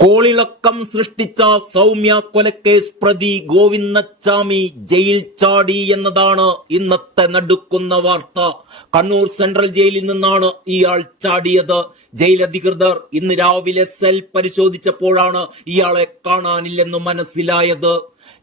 കോളിളക്കം സൃഷ്ടിച്ച സൗമ്യ കൊലക്കേസ് പ്രതി ഗോവിന്ദച്ചാമി ജയിൽ ചാടി എന്നതാണ് ഇന്നത്തെ നടുക്കുന്ന വാർത്ത. കണ്ണൂർ സെൻട്രൽ ജയിലിൽ നിന്നാണ് ഇയാൾ ചാടിയത്. ജയിൽ അധികൃതർ ഇന്ന് രാവിലെ സെൽ പരിശോധിച്ചപ്പോഴാണ് ഇയാളെ കാണാനില്ലെന്ന് മനസ്സിലായത്.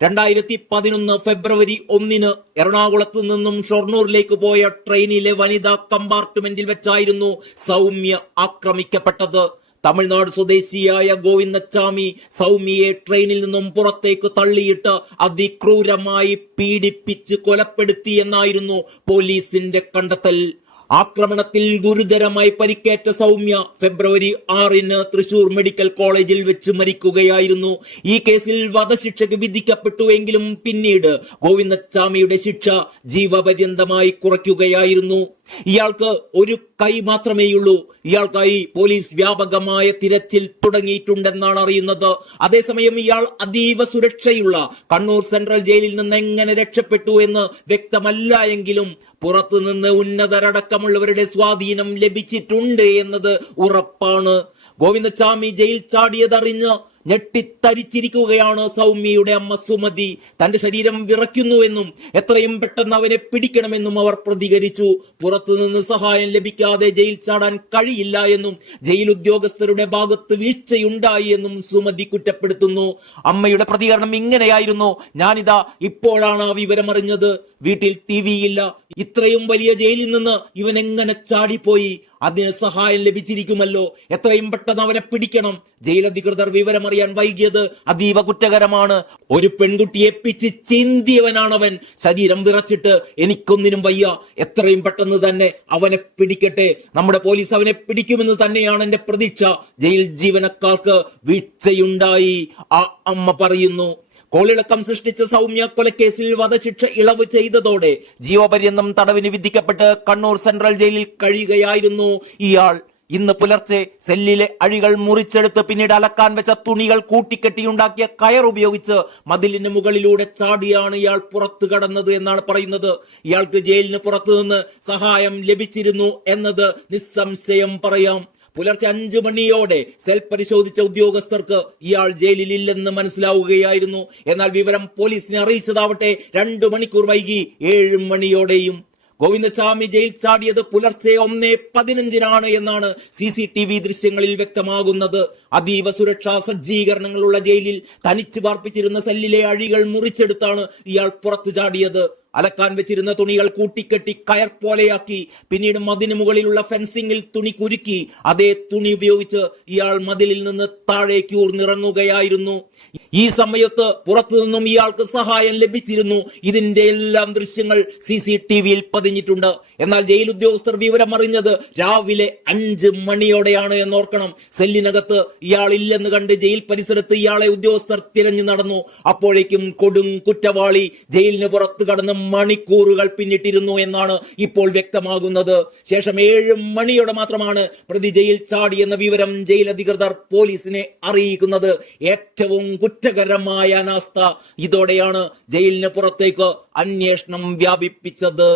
2011 ഫെബ്രുവരി 1 എറണാകുളത്ത് നിന്നും ഷൊർണൂരിലേക്ക് പോയ ട്രെയിനിലെ വനിതാ കമ്പാർട്ട്മെന്റിൽ വെച്ചായിരുന്നു സൗമ്യ ആക്രമിക്കപ്പെട്ടത്. തമിഴ്നാട് സ്വദേശിയായ ഗോവിന്ദച്ചാമി സൗമ്യയെ ട്രെയിനിൽ നിന്നും പുറത്തേക്ക് തള്ളിയിട്ട് അതിക്രൂരമായി പീഡിപ്പിച്ച് കൊലപ്പെടുത്തിയെന്നായിരുന്നു പോലീസിന്റെ കണ്ടെത്തൽ. ആക്രമണത്തിൽ ഗുരുതരമായി പരിക്കേറ്റ സൗമ്യ ഫെബ്രുവരി 6 തൃശൂർ മെഡിക്കൽ കോളേജിൽ വെച്ച് മരിക്കുകയായിരുന്നു. ഈ കേസിൽ വധശിക്ഷയ്ക്ക് വിധിക്കപ്പെട്ടുവെങ്കിലും പിന്നീട് ഗോവിന്ദച്ചാമിയുടെ ശിക്ഷ ജീവപര്യന്തമായി കുറയ്ക്കുകയായിരുന്നു. ഇയാൾക്ക് ഒരു കൈ മാത്രമേയുള്ളൂ. ഇയാൾക്കായി പോലീസ് വ്യാപകമായ തിരച്ചിൽ തുടങ്ങിയിട്ടുണ്ടെന്നാണ് അറിയുന്നത്. അതേസമയം ഇയാൾ അതീവ സുരക്ഷയുള്ള കണ്ണൂർ സെൻട്രൽ ജയിലിൽ നിന്ന് എങ്ങനെ രക്ഷപ്പെട്ടു എന്ന് വ്യക്തമല്ല എങ്കിലും പുറത്തുനിന്ന് ഉന്നതരടക്കമുള്ളവരുടെ സ്വാധീനം ലഭിച്ചിട്ടുണ്ട് എന്നത് ഉറപ്പാണ്. ഗോവിന്ദച്ചാമി ജയിൽ ചാടിയതറിഞ്ഞ് ഞെട്ടിത്തരിച്ചിരിക്കുകയാണ് സൗമ്യയുടെ അമ്മ സുമതി. തന്റെ ശരീരം വിറയ്ക്കുന്നുവെന്നും എത്രയും പെട്ടെന്ന് അവനെ പിടിക്കണമെന്നും അവർ പ്രതികരിച്ചു. പുറത്തുനിന്ന് സഹായം ലഭിക്കാതെ ജയിൽ ചാടാൻ കഴിയില്ല എന്നും ജയിൽ ഉദ്യോഗസ്ഥരുടെ ഭാഗത്ത് വീഴ്ചയുണ്ടായി എന്നും സുമതി കുറ്റപ്പെടുത്തുന്നു. അമ്മയുടെ പ്രതികരണം ഇങ്ങനെയായിരുന്നു: ഞാനിതാ ഇപ്പോഴാണ് ആ വിവരമറിഞ്ഞത്. വീട്ടിൽ TV ഇല്ല. ഇത്രയും വലിയ ജയിലിൽ നിന്ന് ഇവൻ എങ്ങനെ ചാടിപ്പോയി? അതിന് സഹായം ലഭിച്ചിരിക്കുമല്ലോ. എത്രയും പെട്ടെന്ന് അവനെ പിടിക്കണം. ജയിലധികൃതർ വിവരമറിയാൻ വൈകിയത് അതീവ കുറ്റകരമാണ്. ഒരു പെൺകുട്ടിയെ പിച്ച് ചിന്തിയവനാണവൻ. ശരീരം വിറച്ചിട്ട് എനിക്കൊന്നിനും വയ്യ. എത്രയും പെട്ടെന്ന് തന്നെ അവനെ പിടിക്കട്ടെ. നമ്മുടെ പോലീസ് അവനെ പിടിക്കുമെന്ന് തന്നെയാണ് എന്റെ പ്രതീക്ഷ. ജയിൽ ജീവനക്കാർക്ക് വീഴ്ചയുണ്ടായി, ആ അമ്മ പറയുന്നു. കോളിളക്കം സൃഷ്ടിച്ച സൗമ്യ കൊലക്കേസിൽ വധശിക്ഷ ഇളവ് ചെയ്തതോടെ ജീവപര്യന്തം തടവിന് വിധിക്കപ്പെട്ട് കണ്ണൂർ സെൻട്രൽ ജയിലിൽ കഴിയുകയായിരുന്നു ഇയാൾ. ഇന്ന് പുലർച്ചെ സെല്ലിലെ അഴികൾ മുറിച്ചെടുത്ത് പിന്നീട് അലക്കാൻ വെച്ച തുണികൾ കൂട്ടിക്കെട്ടിയുണ്ടാക്കിയ കയർ ഉപയോഗിച്ച് മതിലിന് മുകളിലൂടെ ചാടിയാണ് ഇയാൾ പുറത്തു കടന്നത് എന്നാണ് പറയുന്നത്. ഇയാൾക്ക് ജയിലിന് പുറത്തുനിന്ന് സഹായം ലഭിച്ചിരുന്നു എന്നത് നിസ്സംശയം പറയാം. പുലർച്ചെ 5 മണിയോടെ സെൽ പരിശോധിച്ച ഉദ്യോഗസ്ഥർക്ക് ഇയാൾ ജയിലിൽ ഇല്ലെന്ന് മനസ്സിലാവുകയായിരുന്നു. എന്നാൽ വിവരം പോലീസിനെ അറിയിച്ചതാവട്ടെ 2 മണിക്കൂർ വൈകി 7 മണിയോടെയും. ഗോവിന്ദച്ചാമി ജയിൽ ചാടിയത് പുലർച്ചെ 1:15 എന്നാണ് CCTV ദൃശ്യങ്ങളിൽ വ്യക്തമാകുന്നത്. അതീവ സുരക്ഷാ സജ്ജീകരണങ്ങളുള്ള ജയിലിൽ തനിച്ച് പാർപ്പിച്ചിരുന്ന സെല്ലിലെ അഴികൾ മുറിച്ചെടുത്താണ് ഇയാൾ പുറത്തു ചാടിയത്. അലക്കാൻ വെച്ചിരുന്ന തുണികൾ കൂട്ടിക്കെട്ടി കയർ പോലെയാക്കി. പിന്നീട് മതിന് മുകളിലുള്ള ഫെൻസിംഗിൽ തുണി കുരുക്കി അതേ തുണി ഉപയോഗിച്ച് ഇയാൾ മതിലിൽ നിന്ന് താഴേക്ക് ഊർന്നിറങ്ങുകയായിരുന്നു. ഈ സമയത്ത് പുറത്തു നിന്നും ഇയാൾക്ക് സഹായം ലഭിച്ചിരുന്നു. ഇതിന്റെ എല്ലാം ദൃശ്യങ്ങൾ CCTVയിൽ പതിഞ്ഞിട്ടുണ്ട്. എന്നാൽ ജയിൽ ഉദ്യോഗസ്ഥർ വിവരമറിഞ്ഞത് രാവിലെ 5 മണിയോടെയാണ് എന്നോർക്കണം. സെല്ലിനകത്ത് ഇയാൾ ഇല്ലെന്ന് കണ്ട് ജയിൽ പരിസരത്ത് ഇയാളെ ഉദ്യോഗസ്ഥർ തിരഞ്ഞു നടന്നു. അപ്പോഴേക്കും കൊടും കുറ്റവാളി ജയിലിന് പുറത്ത് കടന്ന് മണിക്കൂറുകൾ പിന്നിട്ടിരുന്നു എന്നാണ് ഇപ്പോൾ വ്യക്തമാകുന്നത്. ശേഷം 7 മണിയോടെ മാത്രമാണ് പ്രതി ജയിൽ ചാടി എന്ന വിവരം ജയിൽ അധികൃതർ പോലീസിനെ അറിയിക്കുന്നത്. ഏറ്റവും കുറ്റകരമായ അനാസ്ഥ. ഇതോടെയാണ് ജയിലിന് പുറത്തേക്ക് അന്വേഷണം വ്യാപിപ്പിച്ചത്.